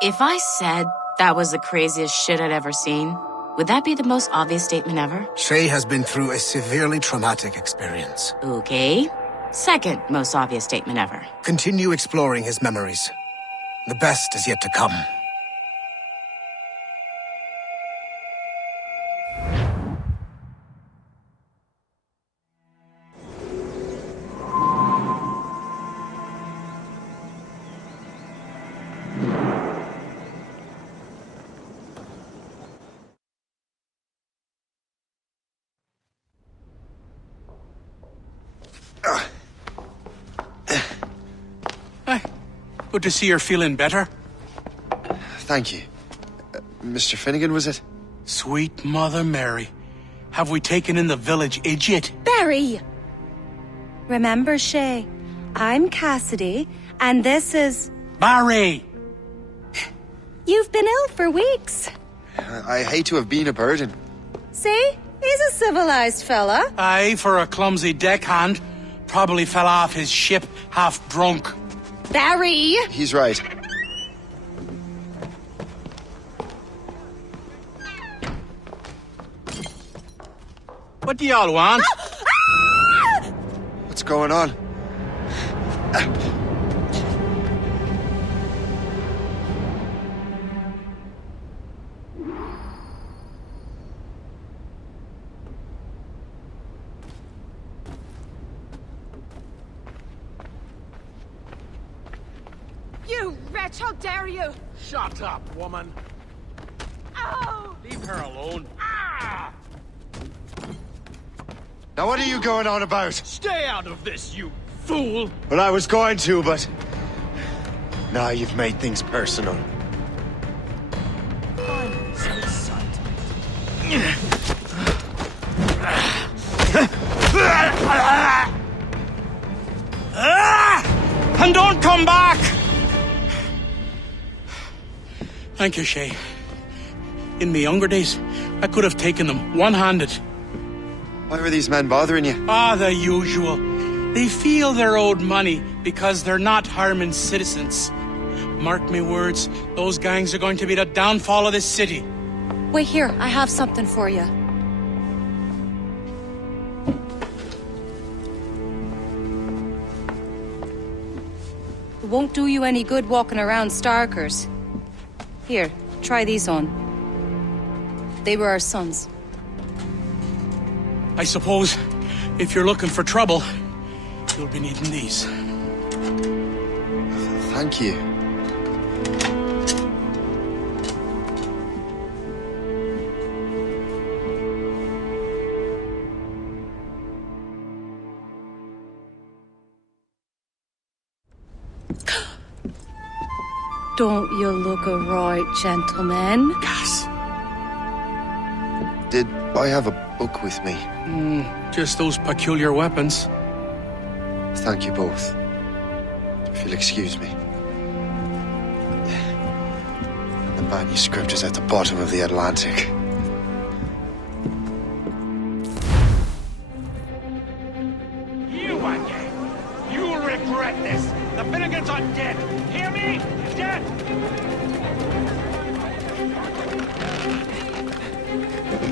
If I said that was the craziest shit I'd ever seen, would that be the most obvious statement ever? Shay has been through a severely traumatic experience. Okay. Second most obvious statement ever. Continue exploring his memories. The best is yet to come. Good to see you're feeling better. Thank you. Mr. Finnegan, was it? Sweet Mother Mary. Have we taken in the village idiot? Barry! Remember, Shay, I'm Cassidy, and this is... Barry! You've been ill for weeks. I hate to have been a burden. See? He's a civilized fella. Aye, for a clumsy deckhand. Probably fell off his ship half drunk. Barry! He's right. What do y'all want? What's going on? You wretch, how dare you! Shut up, woman. Ow! Leave her alone. Ah! Now what are you going on about? Stay out of this, you fool! Well, I was going to, but... Now you've made things personal. I'm so excited. And don't come back! Thank you, Shay. In my younger days, I could have taken them one-handed. Why were these men bothering you? Ah, the usual. They feel they're owed money because they're not harming citizens. Mark me words, those gangs are going to be the downfall of this city. Wait here, I have something for you. It won't do you any good walking around Starkers. Here, try these on. They were our sons. I suppose, if you're looking for trouble, you'll be needing these. Thank you. Don't you look a right, gentlemen? Gas. Did I have a book with me? Just those peculiar weapons. Thank you both. If you'll excuse me. The manuscript is at the bottom of the Atlantic. You again! You'll regret this! The Finnegans are dead! Hear me? Dead!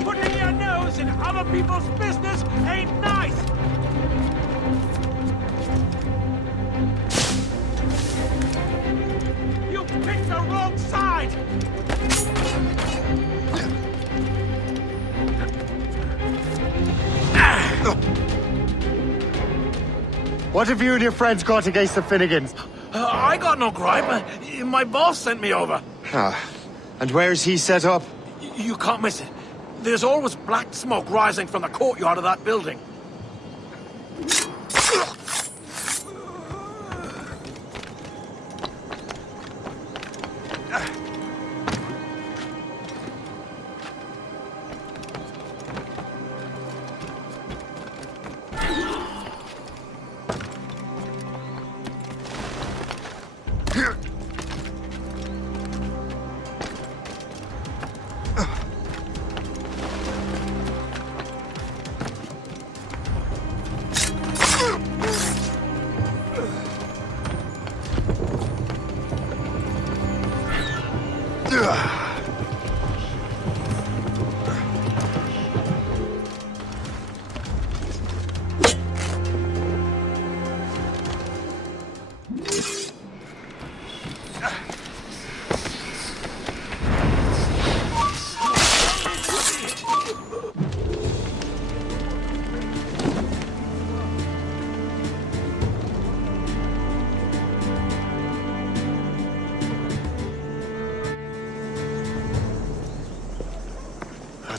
Putting your nose in other people's business ain't nice! You picked the wrong side! What have you and your friends got against the Finnegans? I got no gripe. My boss sent me over. And where's he set up? You can't miss it. There's always black smoke rising from the courtyard of that building.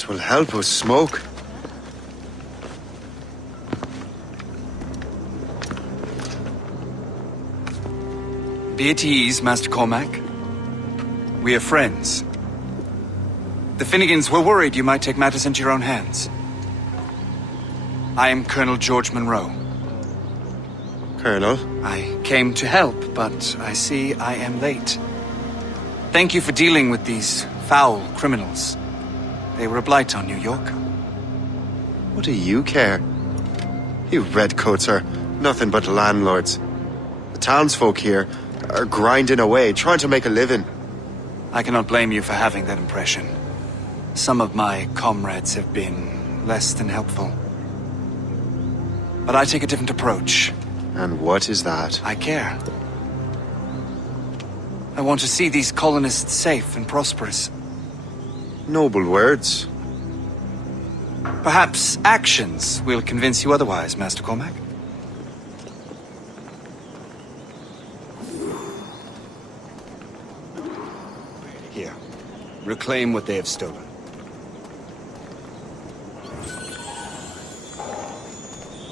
'Twill help us smoke. Be at ease, Master Cormac. We are friends. The Finnegans were worried you might take matters into your own hands. I am Colonel George Monroe. Colonel? I came to help, but I see I am late. Thank you for dealing with these foul criminals. They were a blight on New York. What do you care? You redcoats are nothing but landlords. The townsfolk here are grinding away, trying to make a living. I cannot blame you for having that impression. Some of my comrades have been less than helpful. But I take a different approach. And what is that? I care. I want to see these colonists safe and prosperous. Noble words. Perhaps actions will convince you otherwise, Master Cormac. Here. Reclaim what they have stolen.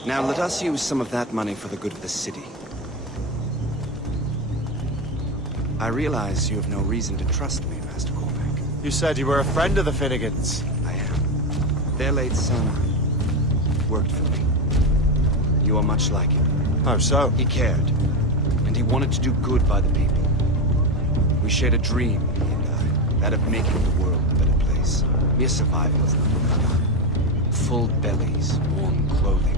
Now let us use some of that money for the good of the city. I realize you have no reason to trust me, Master Cormac. You said you were a friend of the Finnegans. I am. Their late son worked for me. You are much like him. How so? He cared, and he wanted to do good by the people. We shared a dream, he and I, that of making the world a better place. Mere survival is not enough. Full bellies, warm clothing.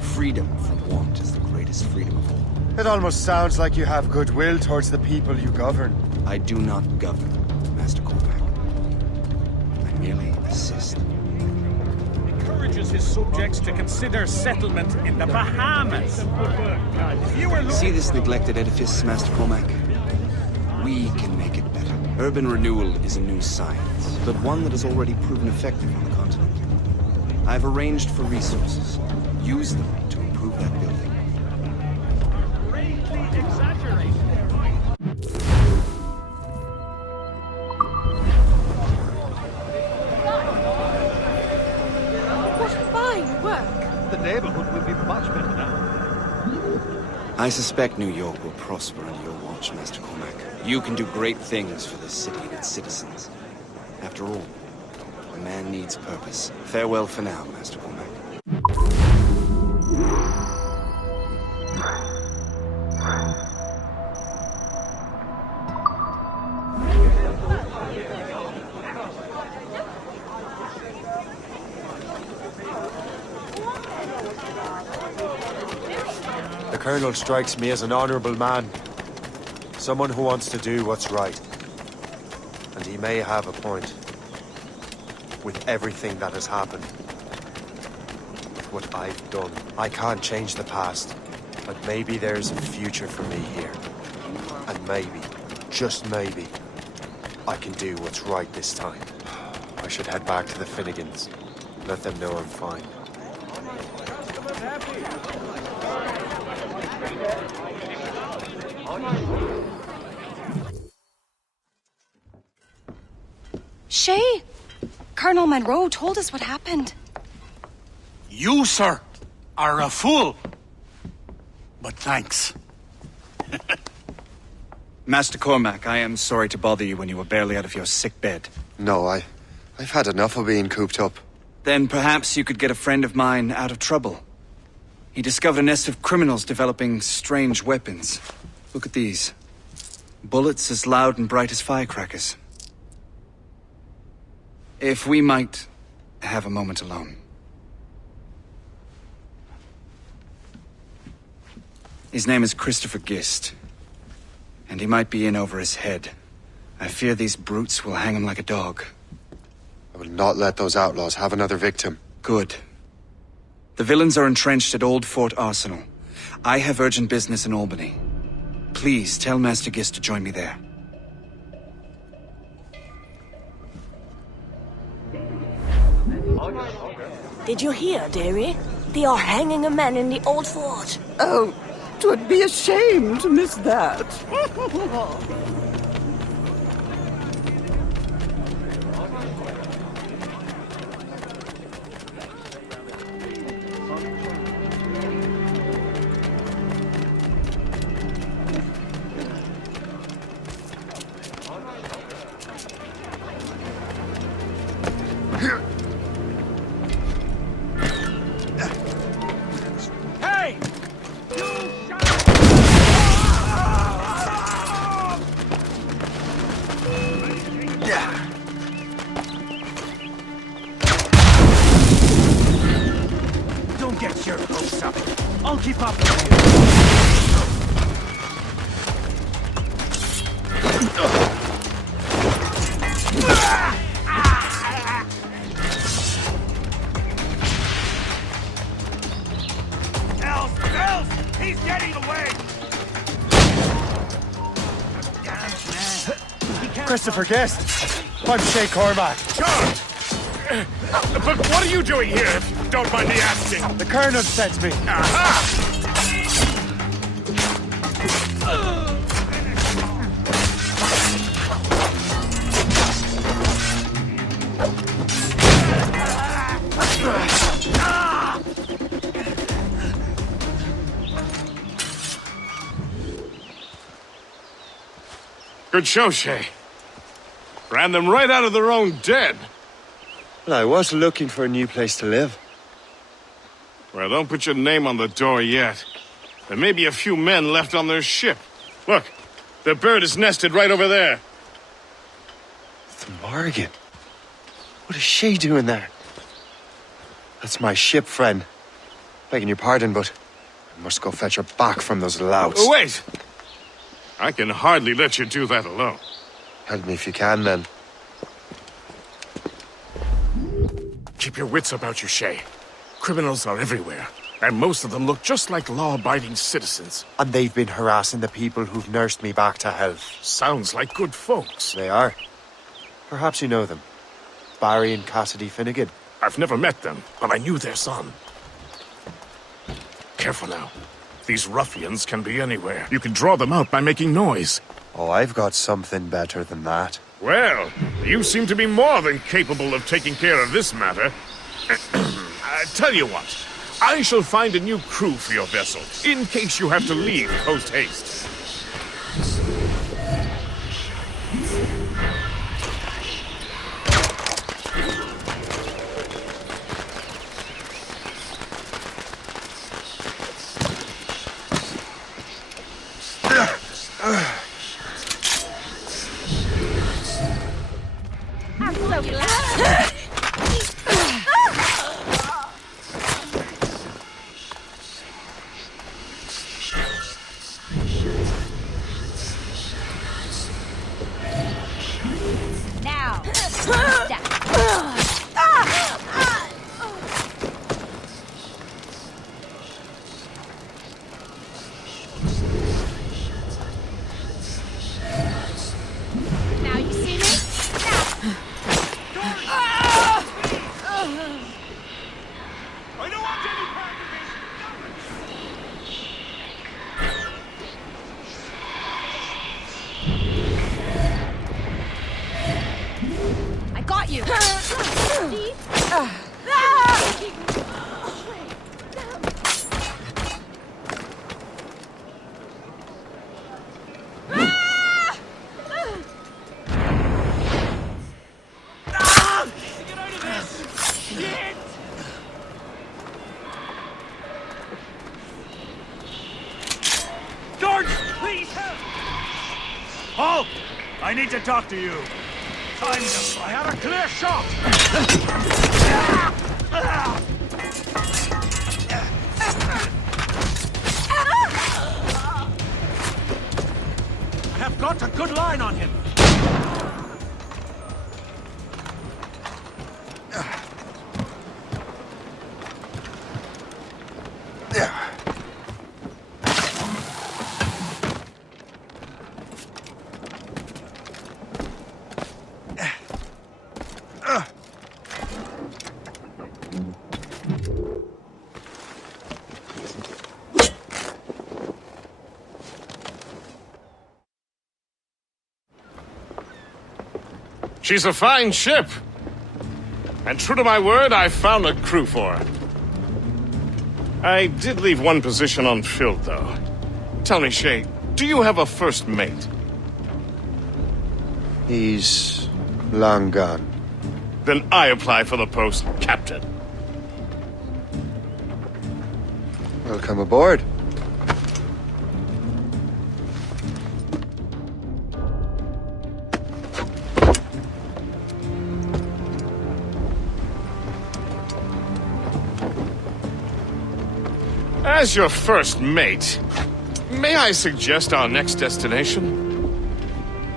Freedom from want is the greatest freedom of all. It almost sounds like you have goodwill towards the people you govern. I do not govern, Master Cormac. I merely assist. Encourages his subjects to consider settlement in the Bahamas. If you were See this neglected edifice, Master Cormac? We can make it better. Urban renewal is a new science, but one that has already proven effective on the continent. I've arranged for resources. Use them to improve that building. greatly exaggerated. What fine work! The neighborhood will be much better now. I suspect New York will prosper under your watch, Master Cormac. You can do great things for this city and its citizens. After all, a man needs purpose. Farewell for now, Master Cormac. The Colonel strikes me as an honorable man. Someone who wants to do what's right. And he may have a point. With everything that has happened. With what I've done. I can't change the past. But maybe there's a future for me here. And maybe, just maybe, I can do what's right this time. I should head back to the Finnegans. Let them know I'm fine. Shay! Colonel Monroe told us what happened. You, sir, are a fool. But thanks. Master Cormac, I am sorry to bother you when you were barely out of your sick bed. No, I've had enough of being cooped up. Then perhaps you could get a friend of mine out of trouble. He discovered a nest of criminals developing strange weapons. Look at these. Bullets as loud and bright as firecrackers. If we might have a moment alone. His name is Christopher Gist. And he might be in over his head. I fear these brutes will hang him like a dog. I will not let those outlaws have another victim. Good. The villains are entrenched at Old Fort Arsenal. I have urgent business in Albany. Please tell Master Gist to join me there. Did you hear, dearie? They are hanging a man in the old fort. Oh, 'twould be a shame to miss that. getting away! Christopher Guest. I'm Shay Cormac. George! But what are you doing here, if you don't mind me asking? The Colonel sent me. Aha! Good show, Shay. Ran them right out of their own den. Well, I was looking for a new place to live. Well, don't put your name on the door yet. There may be a few men left on their ship. Look, the bird is nested right over there. The Morgan. What is she doing there? That's my ship, friend. Begging your pardon, but I must go fetch her back from those louts. Oh, wait! I can hardly let you do that alone. Help me if you can, then. Keep your wits about you, Shay. Criminals are everywhere, and most of them look just like law-abiding citizens. And they've been harassing the people who've nursed me back to health. Sounds like good folks. They are. Perhaps you know them. Barry and Cassidy Finnegan. I've never met them, but I knew their son. Careful now. These ruffians can be anywhere. You can draw them out by making noise. Oh, I've got something better than that. Well, you seem to be more than capable of taking care of this matter. Tell you what, I shall find a new crew for your vessel, in case you have to leave post-haste. Halt! I need to talk to you. Time to... I have a clear shot! I have got a good line on him. She's a fine ship. And true to my word, I found a crew for her. I did leave one position unfilled, though. Tell me, Shay, do you have a first mate? He's long gone. Then I apply for the post, Captain. Welcome aboard. As your first mate, may I suggest our next destination?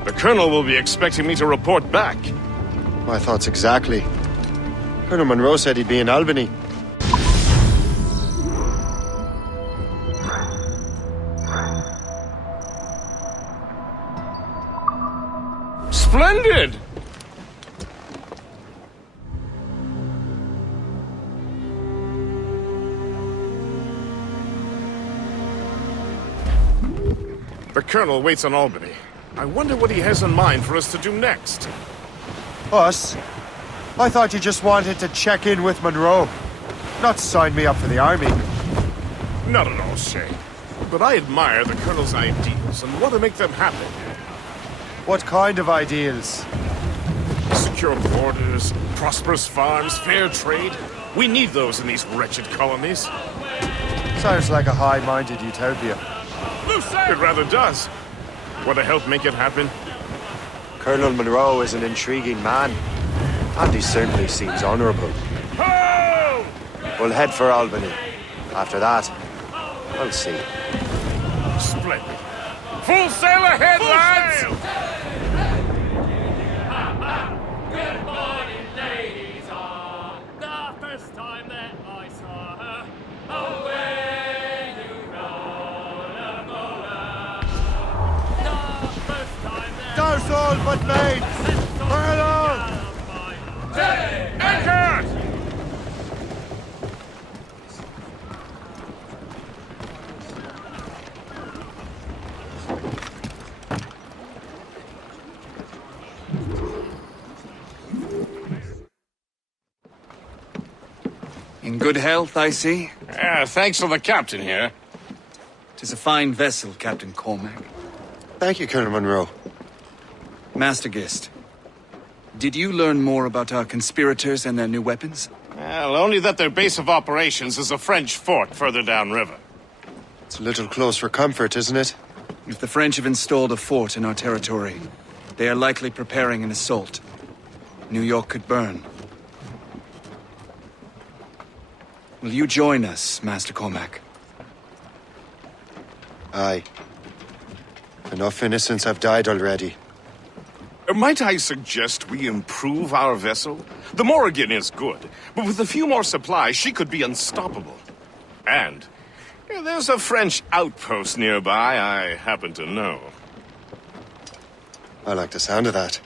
The Colonel will be expecting me to report back. My thoughts exactly. Colonel Monroe said he'd be in Albany. Splendid! The Colonel waits on Albany. I wonder what he has in mind for us to do next. Us? I thought you just wanted to check in with Monroe. Not sign me up for the army. Not at all, Shay. But I admire the Colonel's ideals and want to make them happen. What kind of ideals? Secure borders, prosperous farms, fair trade. We need those in these wretched colonies. Sounds like a high-minded utopia. It rather does. Want to help make it happen? Colonel Monroe is an intriguing man, and he certainly seems honorable. Ho! We'll head for Albany. After that, I'll see. Splendid. Full sail ahead, lads! Good morning, ladies. The first time that I saw her, away you roll a motor. The first time that Douse all but mates! Furlong! Anchor! In good health, I see. Thanks to the captain here. 'Tis a fine vessel, Captain Cormac. Thank you, Colonel Monroe. Master Gist, did you learn more about our conspirators and their new weapons? Well, only that their base of operations is a French fort further downriver. It's a little close for comfort, isn't it? If the French have installed a fort in our territory, they are likely preparing an assault. New York could burn. Will you join us, Master Cormac? Aye. Enough innocents have died already. Might I suggest we improve our vessel? The Morrigan is good, but with a few more supplies, she could be unstoppable. And there's a French outpost nearby I happen to know. I like the sound of that.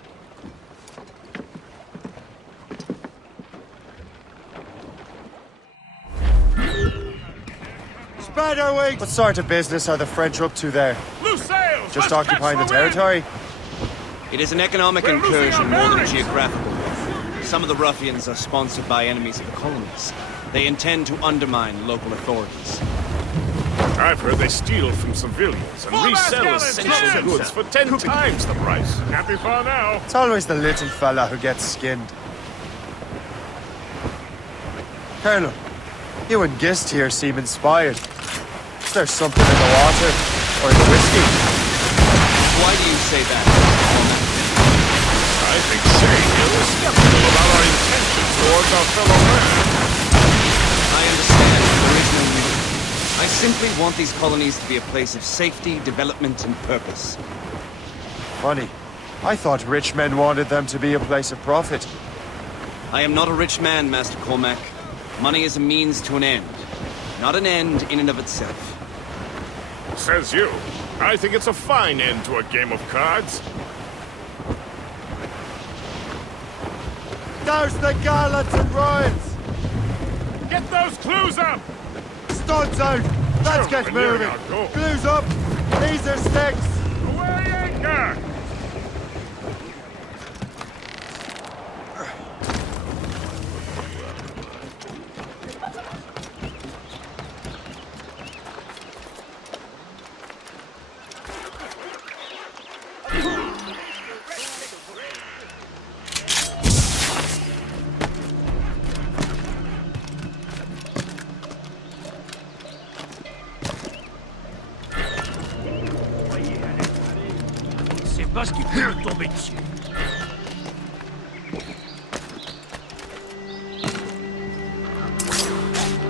Spread our wings! What sort of business are the French up to there? Loose sails! Just Let's occupying the catch wind! territory? It is an economic We're losing incursion our more than a bearings. geographical one. Some of the ruffians are sponsored by enemies of colonies. They intend to undermine local authorities. I've heard they steal from civilians and resell essential goods for 10 times the price. Happy far now. It's always the little fella who gets skinned. Colonel, you and Gist here seem inspired. Is there something in the water? Or in the whiskey? Why do you say that? I think Shane is skeptical about our intentions towards our fellow man. I understand the original meaning. I simply want these colonies to be a place of safety, development, and purpose. Funny. I thought rich men wanted them to be a place of profit. I am not a rich man, Master Cormac. Money is a means to an end, not an end in and of itself. Says you. I think it's a fine end to a game of cards. Douse the gallants and royals! Get those clues up! Studs out! Let's Sure, get we're nearing moving! our goal. Glues up! These are sticks! Away anchor! C'est parce qu'il peut tomber dessus.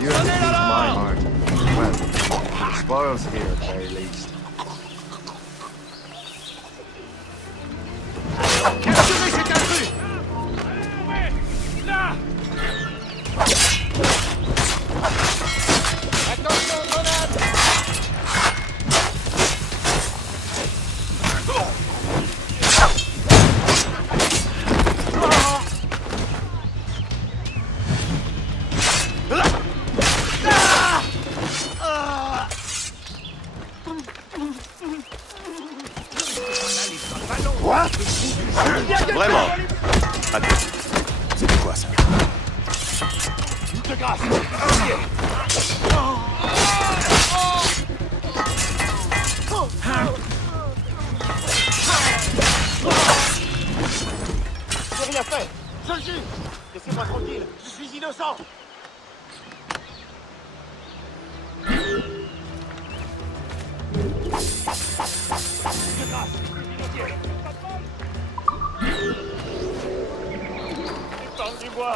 You have to my heart. Well, spoils here at the very least. Là! Quoi? Vraiment? Attends, c'était quoi ça? De grâce. J'ai rien fait. Je le jure. Laissez-moi tranquille. Je suis innocent. De grâce. Épargnez-moi.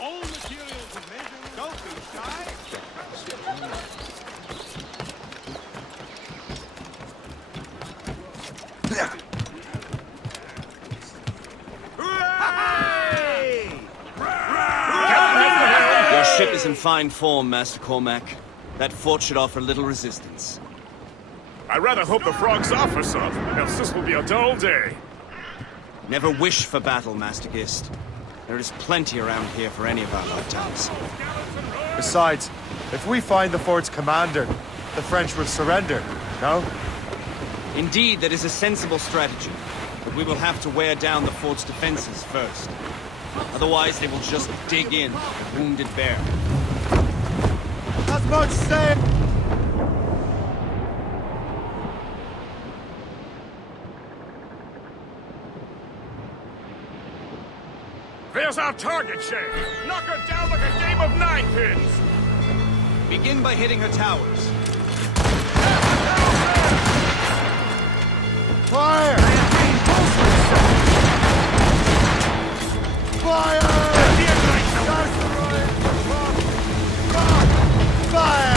All materials are measured. Don't be shy. Your ship is in fine form, Master Cormac. That fort should offer little resistance. I rather hope the frogs offer some, else this will be a dull day. Never wish for battle, Master Gist. There is plenty around here for any of our lifetimes. Besides, if we find the fort's commander, the French will surrender, no? Indeed, that is a sensible strategy. But we will have to wear down the fort's defenses first. Otherwise, they will just dig in like a wounded bear. As much say. There's our target, Shay. Knock her down like a game of ninepins. Begin by hitting her towers. Fire! Fire! Fire!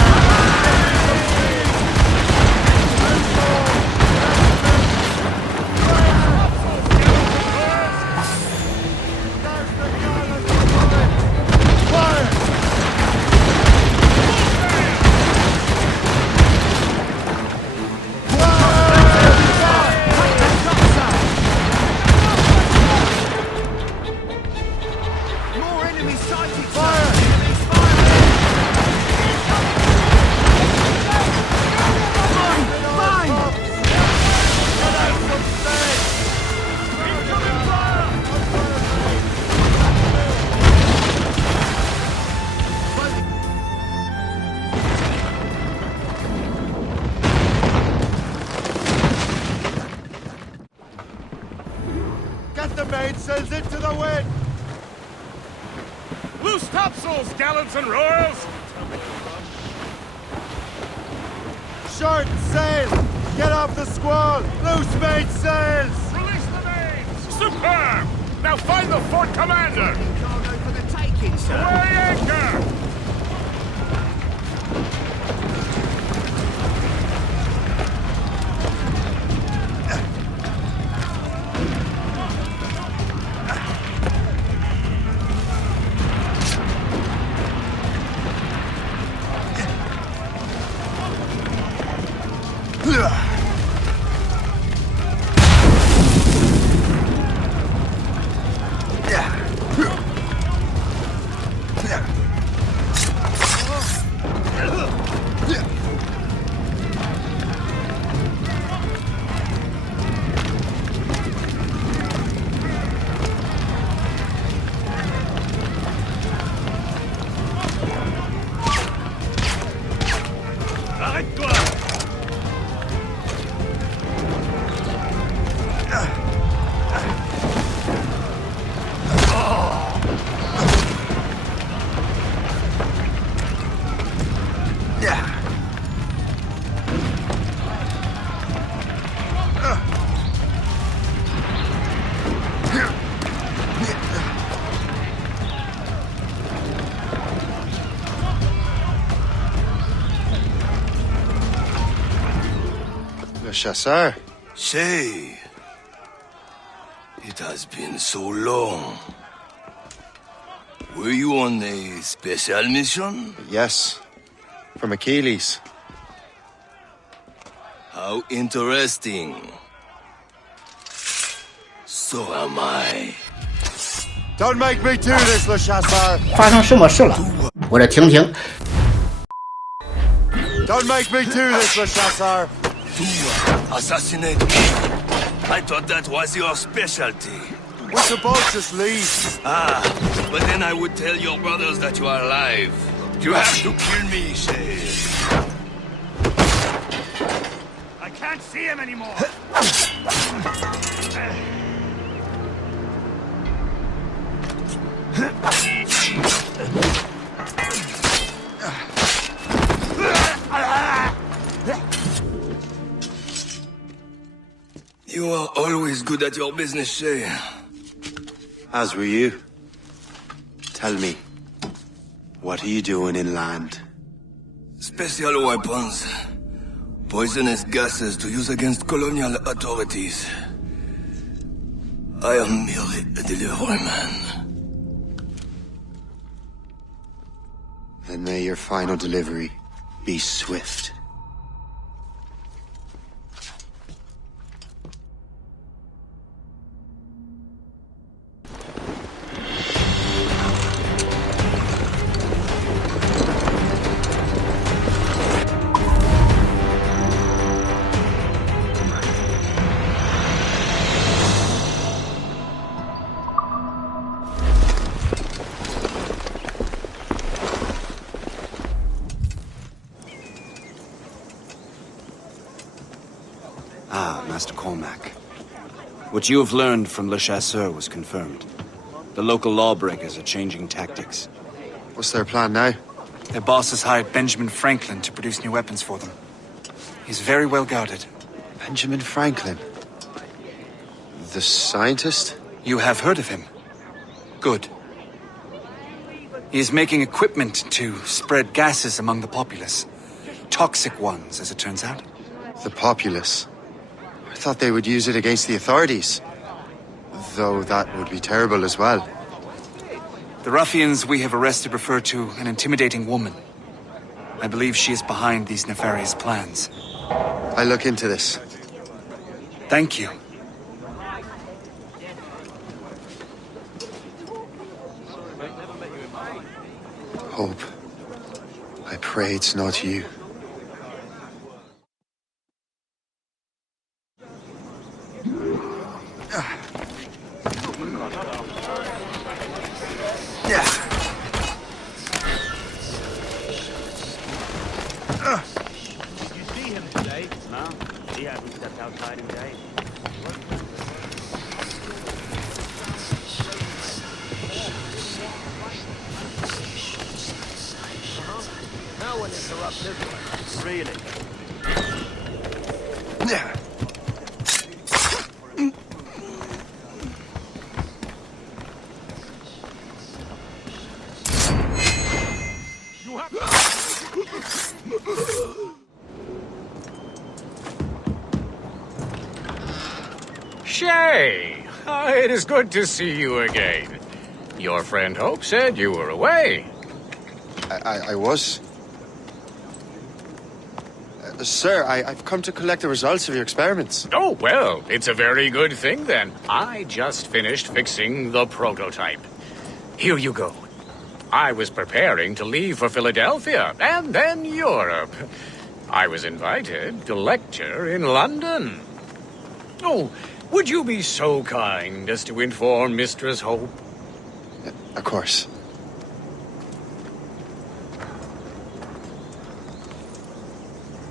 Get the mainsails into the wind! Loose topsails, gallants and royals! Short sail! Get off the squall! Loose mainsails! Release the mains! Superb! Now find the fort commander! Cargo for the taking, sir. Weigh anchor! Chasseur. Say, it has been so long. Were you on a special mission? Yes. From Achilles. How interesting. So am I. Don't make me do this, Le Chasseur. 发生什么事了？我这听听。 Don't make me do this, Le Chasseur. Assassinate me. I thought that was your specialty. We should both just leave. Ah, but then I would tell your brothers that you are alive. You have to kill me, Shay. I can't see him anymore. You are always good at your business, Shay. As were you. Tell me, what are you doing inland? Special weapons. Poisonous gases to use against colonial authorities. I am merely a delivery man. Then may your final delivery be swift. Ah, Master Cormac. What you have learned from Le Chasseur was confirmed. The local lawbreakers are changing tactics. What's their plan now? Their boss has hired Benjamin Franklin to produce new weapons for them. He's very well guarded. Benjamin Franklin? The scientist? You have heard of him? Good. He is making equipment to spread gases among the populace. Toxic ones, as it turns out. The populace? I thought they would use it against the authorities. Though that would be terrible as well. The ruffians we have arrested refer to an intimidating woman. I believe she is behind these nefarious plans. I'll look into this. Thank you. Hope. I pray it's not you. Shay! It is good to see you again. Your friend Hope said you were away. I was. Sir, I've come to collect the results of your experiments. Oh, well, it's a very good thing then. I just finished fixing the prototype. Here you go. I was preparing to leave for Philadelphia and then Europe. I was invited to lecture in London. Oh, would you be so kind as to inform Mistress Hope? Of course.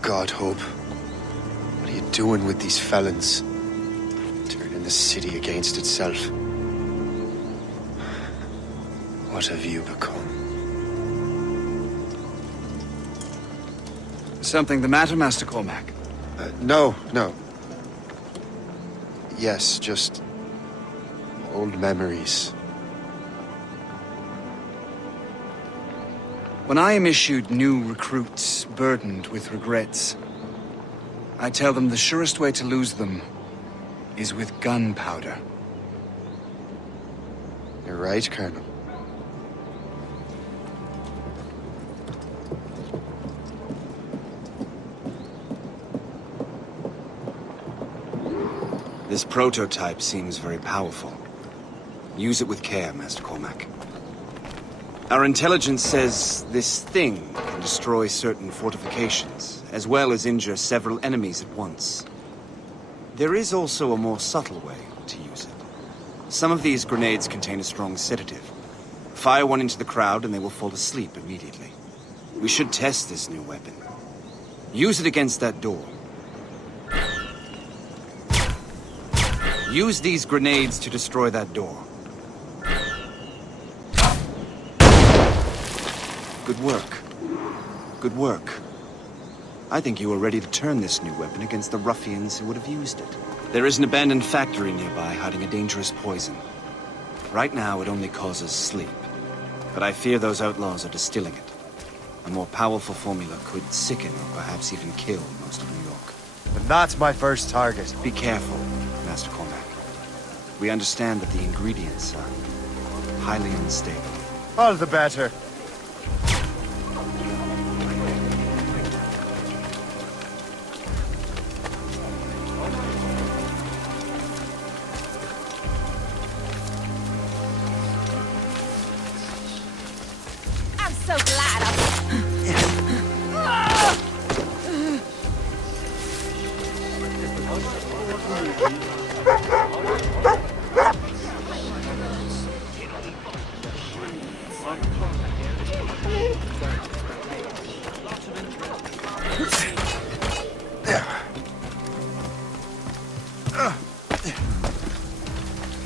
God, Hope. What are you doing with these felons? Turning the city against itself. What have you become? Something the matter, Master Cormac? No. Yes, just old memories. When I am issued new recruits burdened with regrets, I tell them the surest way to lose them is with gunpowder. You're right, Colonel. This prototype seems very powerful. Use it with care, Master Cormac. Our intelligence says this thing can destroy certain fortifications, as well as injure several enemies at once. There is also a more subtle way to use it. Some of these grenades contain a strong sedative. Fire one into the crowd and they will fall asleep immediately. We should test this new weapon. Use it against that door. Use these grenades to destroy that door. Good work. Good work. I think you are ready to turn this new weapon against the ruffians who would have used it. There is an abandoned factory nearby hiding a dangerous poison. Right now, it only causes sleep. But I fear those outlaws are distilling it. A more powerful formula could sicken or perhaps even kill most of New York. And that's my first target. Be careful, Master Cormac. We understand that the ingredients are highly unstable. All the better. I'm so glad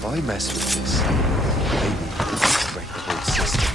Why mess with this? Maybe this will break the whole system.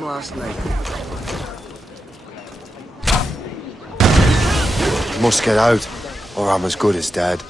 Last night. Must get out, or I'm as good as dead.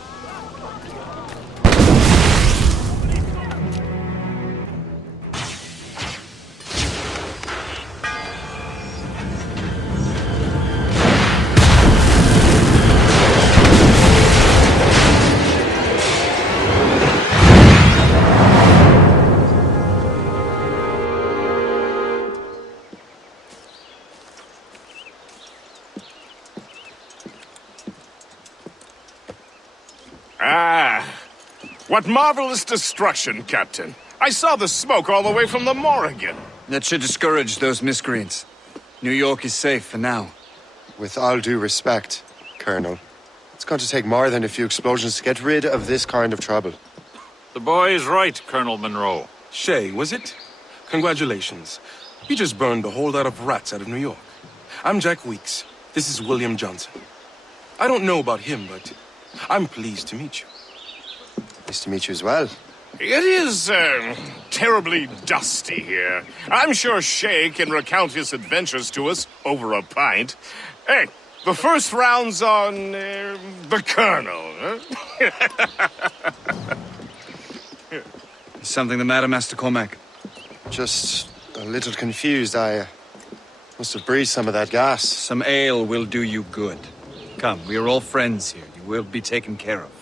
What marvelous destruction, Captain. I saw the smoke all the way from the Morrigan. That should discourage those miscreants. New York is safe for now. With all due respect, Colonel, it's going to take more than a few explosions to get rid of this kind of trouble. The boy is right, Colonel Monroe. Shay, was it? Congratulations. You just burned a whole lot of rats out of New York. I'm Jack Weeks. This is William Johnson. I don't know about him, but I'm pleased to meet you. Nice to meet you as well. It is, terribly dusty here. I'm sure Shay can recount his adventures to us over a pint. Hey, the first round's on, the Colonel. Is something the matter, Master Cormac? Just a little confused. I must have breathed some of that gas. Some ale will do you good. Come, we are all friends here. You will be taken care of.